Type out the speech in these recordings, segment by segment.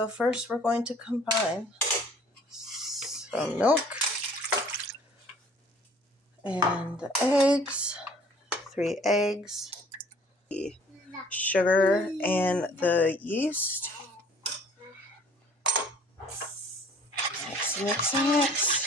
So first we're going to combine some milk and the eggs, 3 eggs, the sugar and the yeast. Mix, mix, and mix.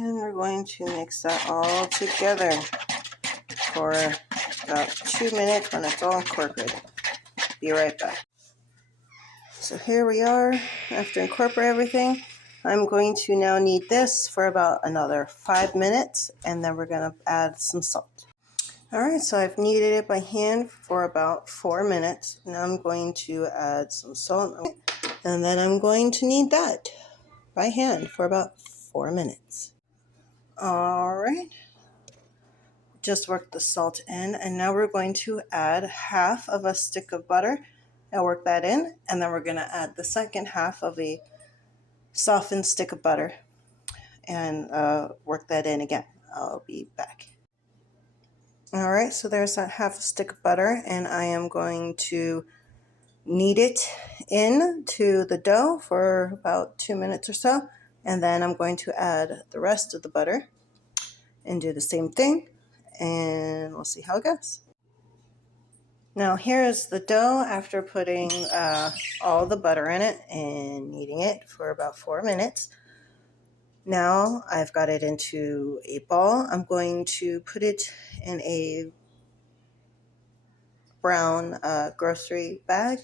And we're going to mix that all together for about 2 minutes when it's all incorporated. Be right back. So here we are after incorporating everything. I'm going to now knead this for about another 5 minutes, and then we're going to add some salt. Alright, so I've kneaded it by hand for about 4 minutes. Now I'm going to add some salt, and then I'm going to knead that by hand for about 4 minutes. Alright, just work the salt in, and now we're going to add half of a stick of butter and work that in, and then we're going to add the second half of a softened stick of butter and work that in again. I'll be back. Alright, so there's that half a stick of butter, and I am going to knead it into the dough for about 2 minutes or so, and then I'm going to add the rest of the butter and do the same thing, and we'll see how it goes. Now here is the dough after putting all the butter in it and kneading it for about 4 minutes. Now I've got it into a ball. I'm going to put it in a brown grocery bag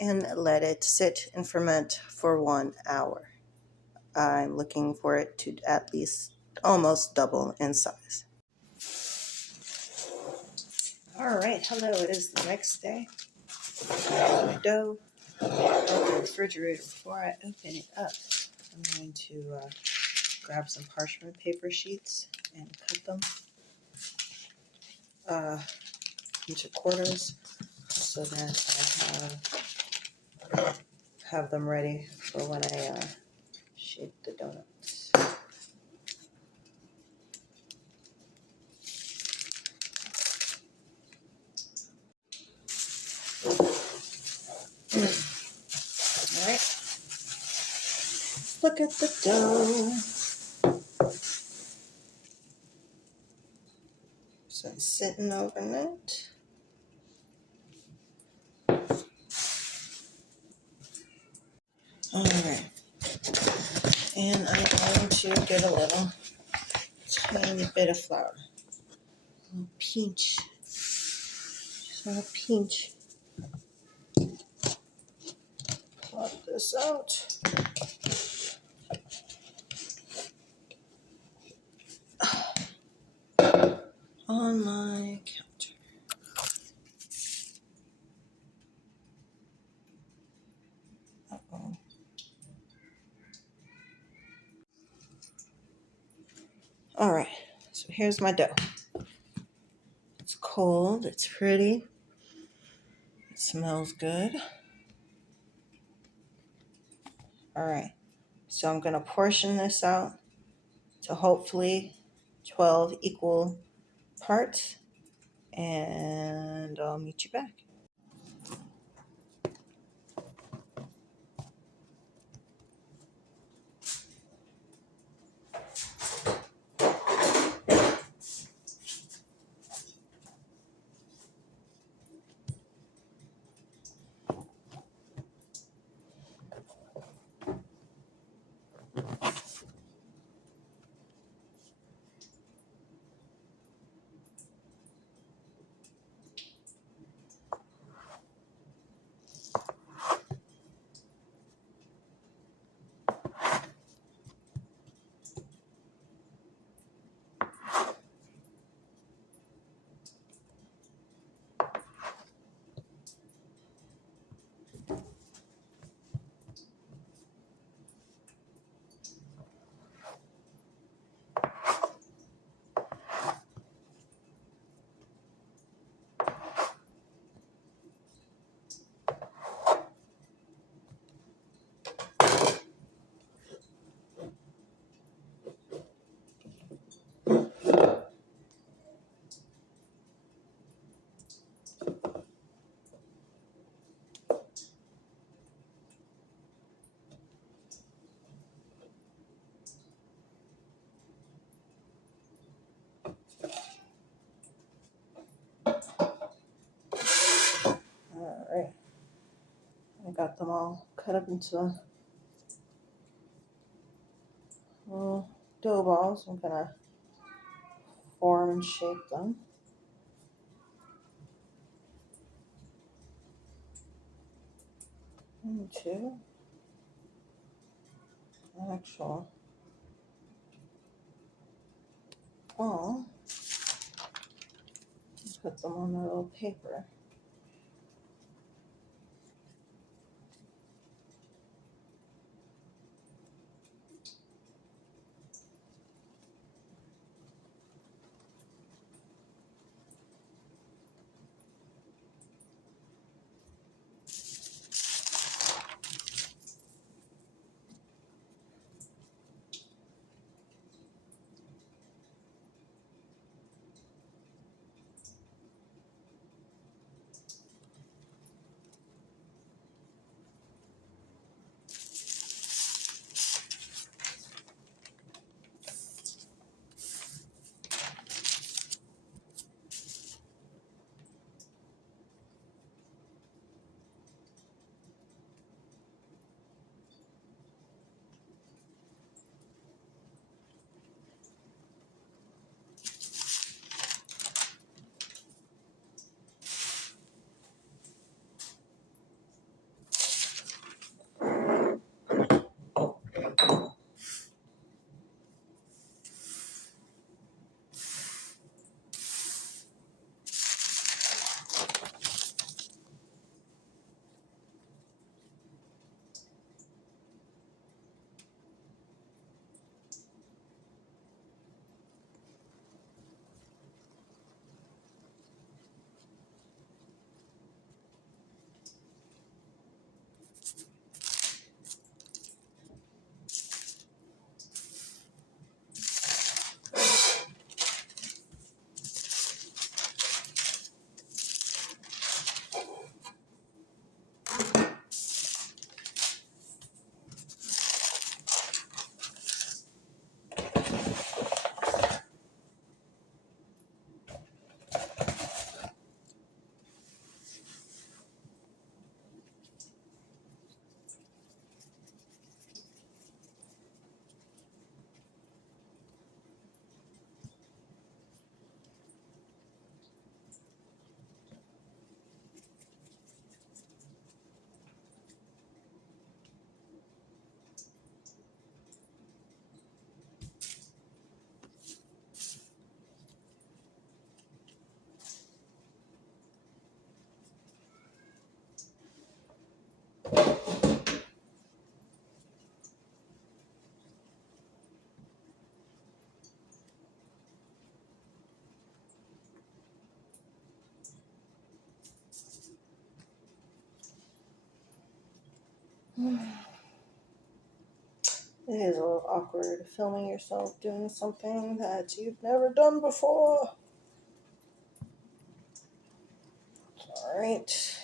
and let it sit and ferment for 1 hour. I'm looking for it to at least almost double in size. Alright, hello, it is the next day. My dough out the refrigerator. Before I open it up, I'm going to grab some parchment paper sheets and cut them into quarters so that I have them ready for when I shape the donuts. Alright, look at the dough. So it's sitting overnight. Alright, and I'm going to get a little tiny bit of flour. A little pinch. Just a little pinch. Plop this out. On my counter. Uh-oh. Alright, so here's my dough. It's cold, it's pretty, it smells good. Alright, so I'm going to portion this out to hopefully 12 equal parts, and I'll meet you back. got them all cut up into little dough balls. I'm gonna form and shape them. Into an actual ball. Put them on the little paper. It is a little awkward filming yourself doing something that you've never done before. All right.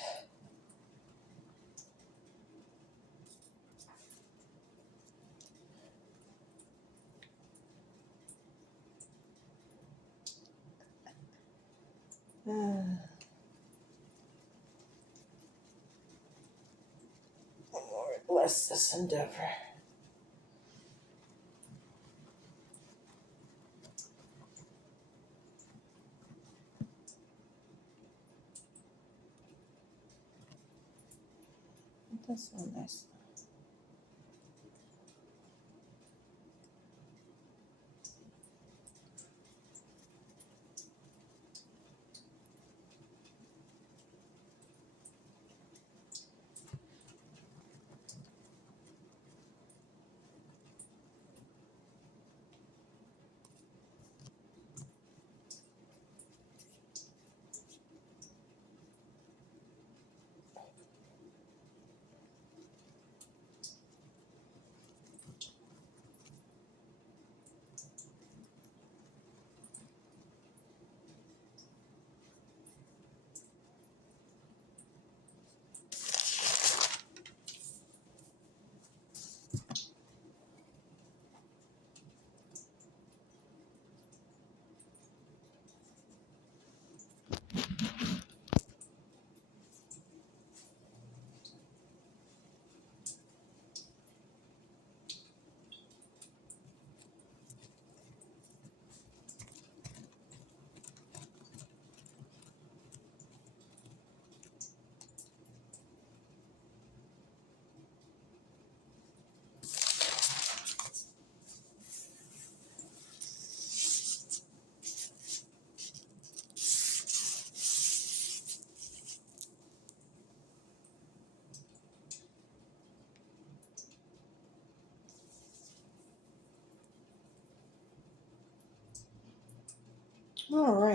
Lord bless this endeavor. That's so nice.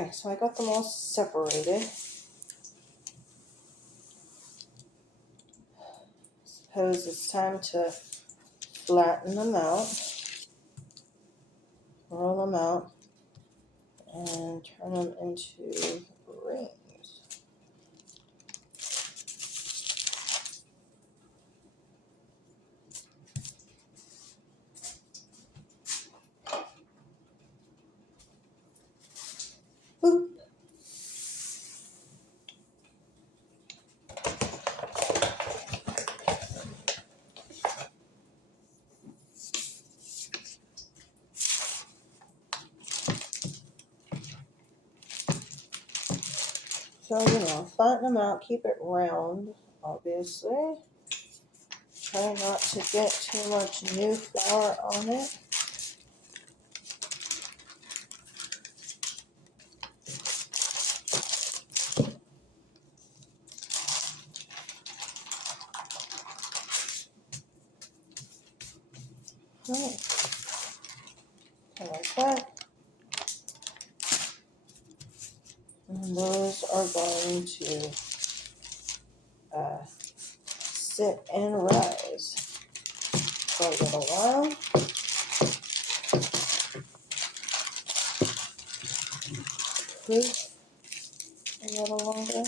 Alright, so I got them all separated. Suppose it's time to flatten them out, roll them out, and turn them into rings. Boop. So, flatten them out, keep it round, obviously. Try not to get too much new flour on it. Right. Like that. And those are going to sit and rise for a little while. Proof a little longer.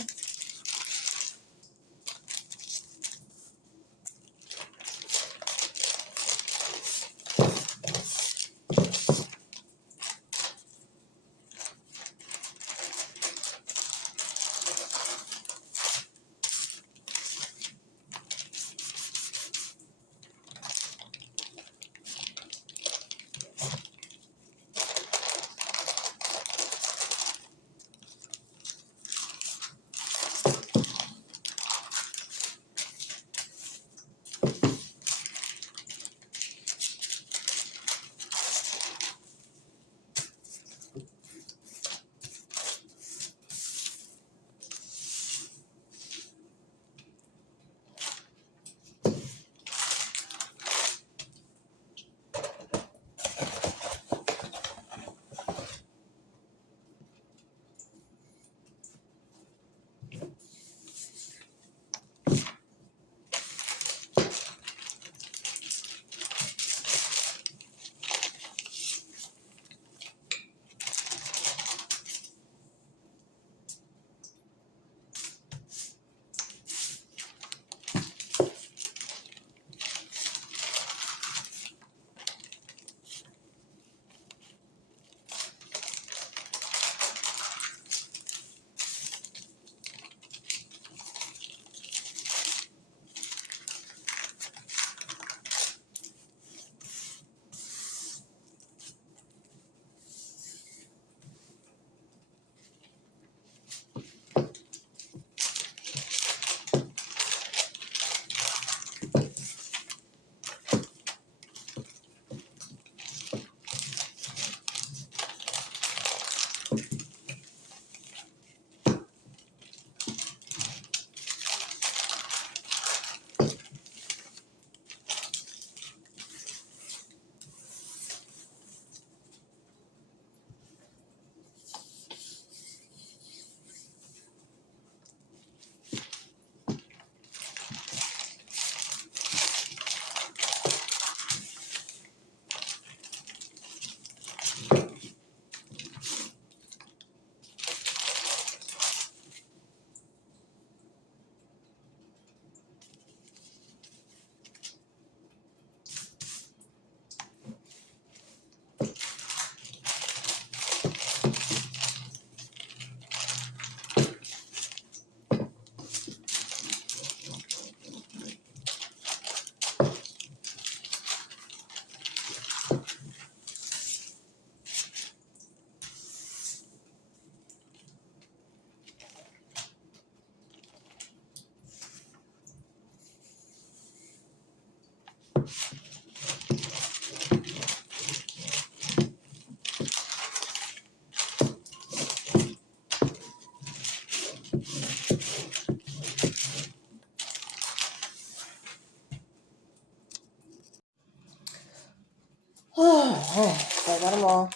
Alright, so I got them all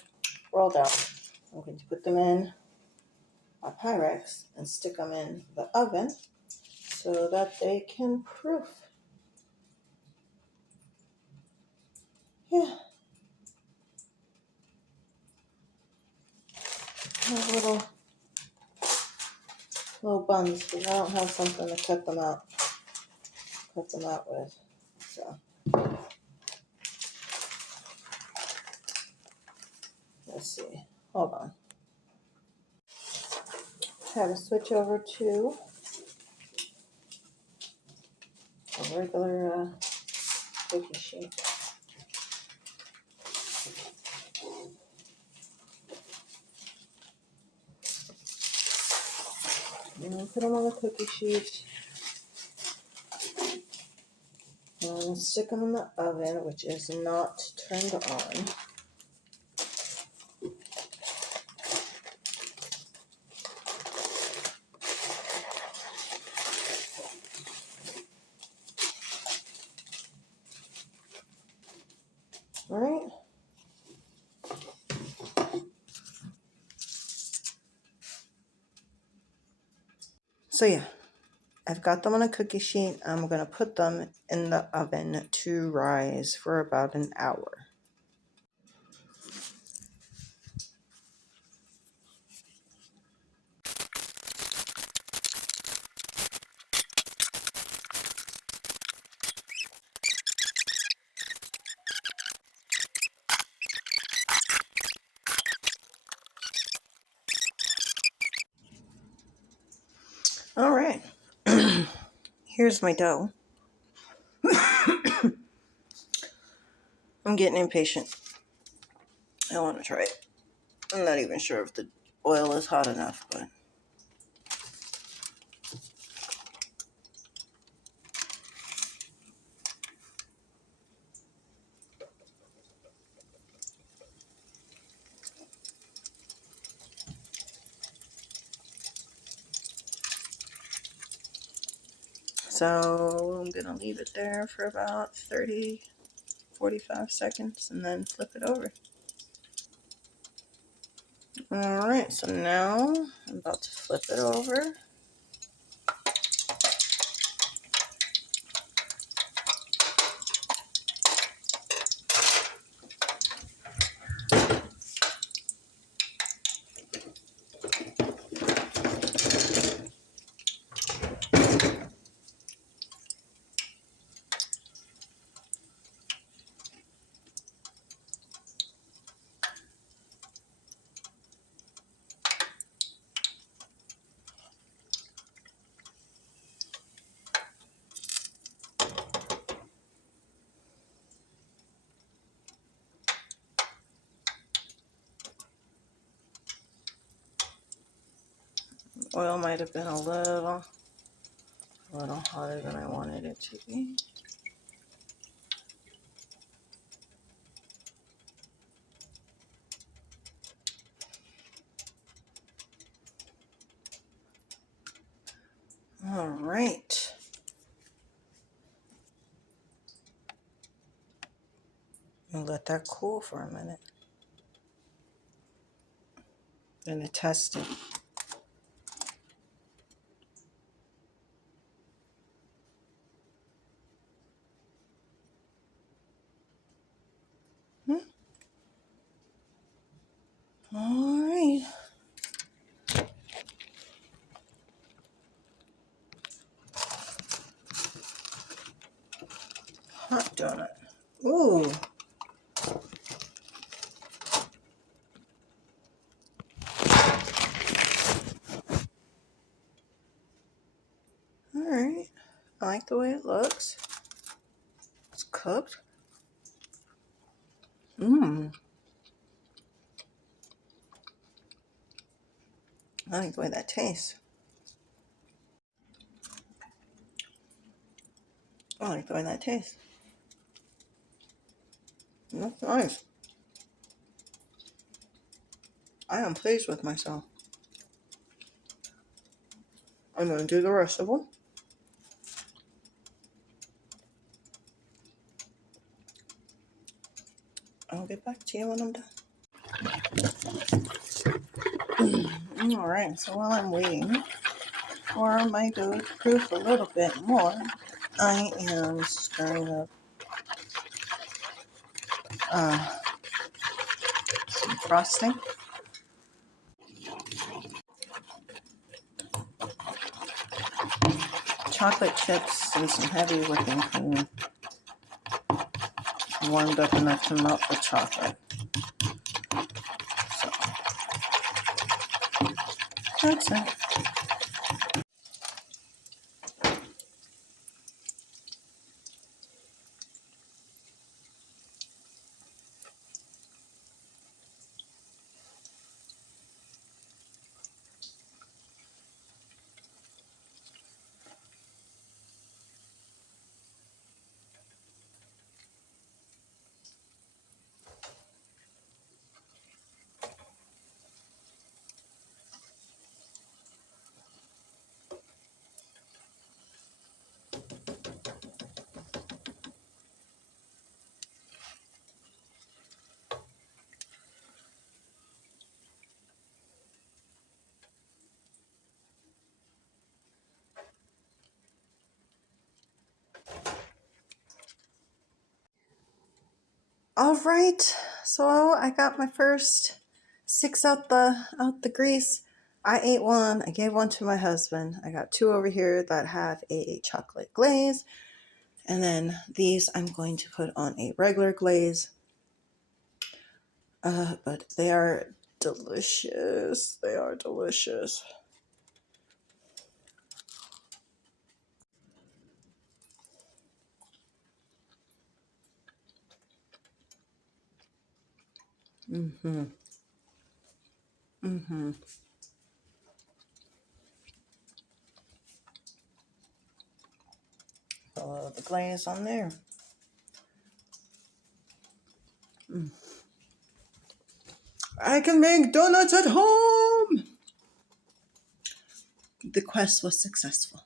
rolled out. I'm going to put them in a Pyrex and stick them in the oven so that they can proof. Yeah. Have little buns because I don't have something to cut them out with. So let's see. Hold on. Have to switch over to a regular cookie sheet. And put them on the cookie sheet. And stick them in the oven, which is not turned on. All right. So yeah, I've got them on a cookie sheet. I'm going to put them in the oven to rise for about an hour. All right. Here's my dough. I'm getting impatient. I want to try it. I'm not even sure if the oil is hot enough, but so I'm gonna leave it there for about 30-45 seconds and then flip it over. All right, so now I'm about to flip it over. Oil might have been a little hotter than I wanted it to be. All right. And let that cool for a minute. Then to test it. All right. Hot donut. Ooh. All right. I like the way it looks. It's cooked. Mmm. I like the way that tastes. I like the way that tastes. That's nice. I am pleased with myself. I'm going to do the rest of them. I'll get back to you when I'm done. All right, so while I'm waiting for my dough to proof a little bit more, I am stirring up some frosting. Chocolate chips and some heavy whipping cream warmed up enough to melt the chocolate. So that's it. All right, so I got my first 6 out the grease. I ate one. I gave one to my husband. I got 2 over here that have a chocolate glaze, and then these I'm going to put on a regular glaze. But they are delicious. They are delicious. Mm-hmm. Mm-hmm. Follow the glaze on there. I can make donuts at home! The quest was successful.